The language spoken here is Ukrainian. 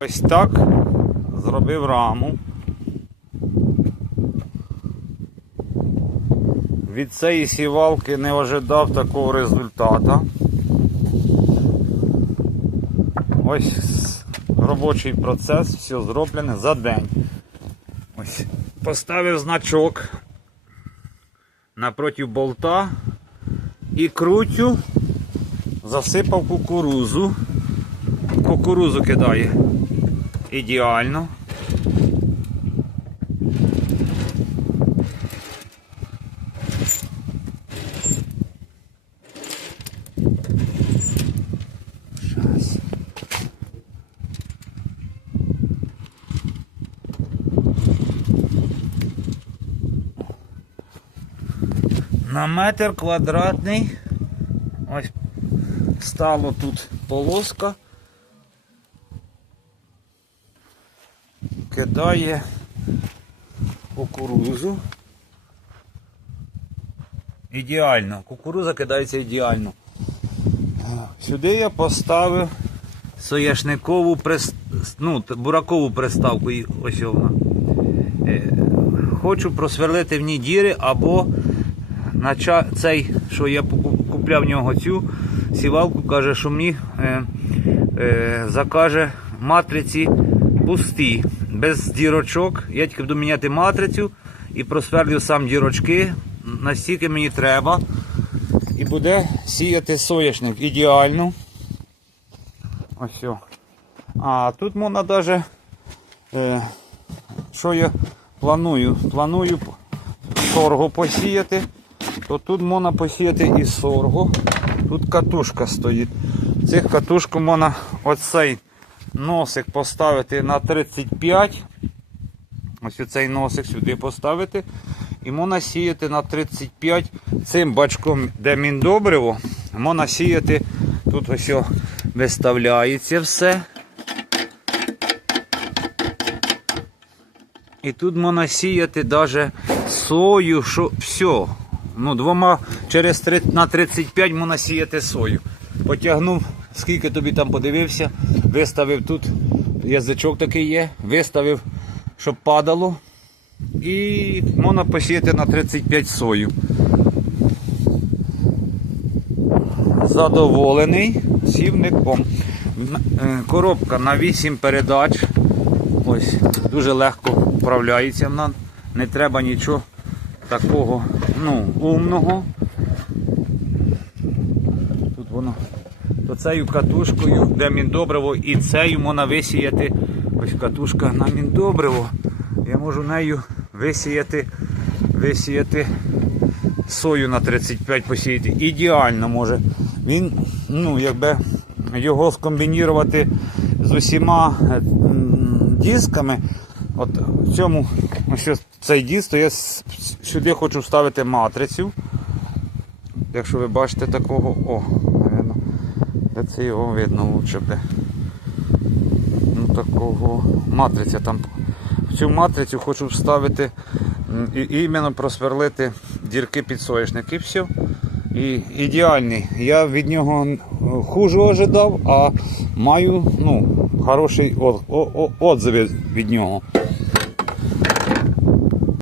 Ось так зробив раму. Від цієї сівалки не ожидав такого результату. Ось робочий процес, все зроблене за день. Ось поставив значок напроти болта і крутю, засипав кукурузу. Кукурузу кидає ідеально. На метр квадратний ось стало тут полоска. Кидає кукурузу. Ідеально. Кукуруза кидається ідеально. Сюди я поставив сояшникову прис... ну, буракову приставку. Ось вона. Е, Хочу просверлити в ній діри або нача... цей, що я купляв в нього цю сівалку, каже, що мені е, е, закаже матриці пусті, без дірочок. Я тільки буду міняти матрицю і просверлю сам дірочки, настільки мені треба. І буде сіяти соняшник ідеально. Ось. о. А тут можна навіть, е, що я планую? Планую сорго посіяти, то тут можна посіяти і сорго. Тут катушка стоїть. Цих катушку можна оцей носик поставити на 35. Ось оцей носик сюди поставити. І можна сіяти на 35 цим бачком, де міндобриво, можна сіяти. Тут ось виставляється все. І тут можна сіяти навіть сою, що все. Ну, двома через три, на 35 можна сіяти сою. Потягнув, скільки тобі там подивився, виставив тут язичок такий є, виставив, щоб падало. І можна посіяти на 35 сою. Задоволений сівником. Е, Коробка на 8 передач. Ось, дуже легко вправляється вона. Не треба нічого такого ну, умного. Тут воно то цією катушкою, де міндобриво, і цією можна висіяти. Ось катушка на міндобриво. Я можу нею висіяти, висіяти сою на 35 посіяти. Ідеально може. Він, ну, якби його скомбінірувати з усіма е, дисками. От в цьому ось цей диск, то я сюди хочу вставити матрицю. Якщо ви бачите такого, о, наверно, це його видно лучше буде. Ну такого матриця там. В цю матрицю хочу вставити і іменно просверлити дірки під соняшник і все. І ідеальний. Я від нього хуже ожидав, а маю ну, хороший от, о, о, отзиви від нього.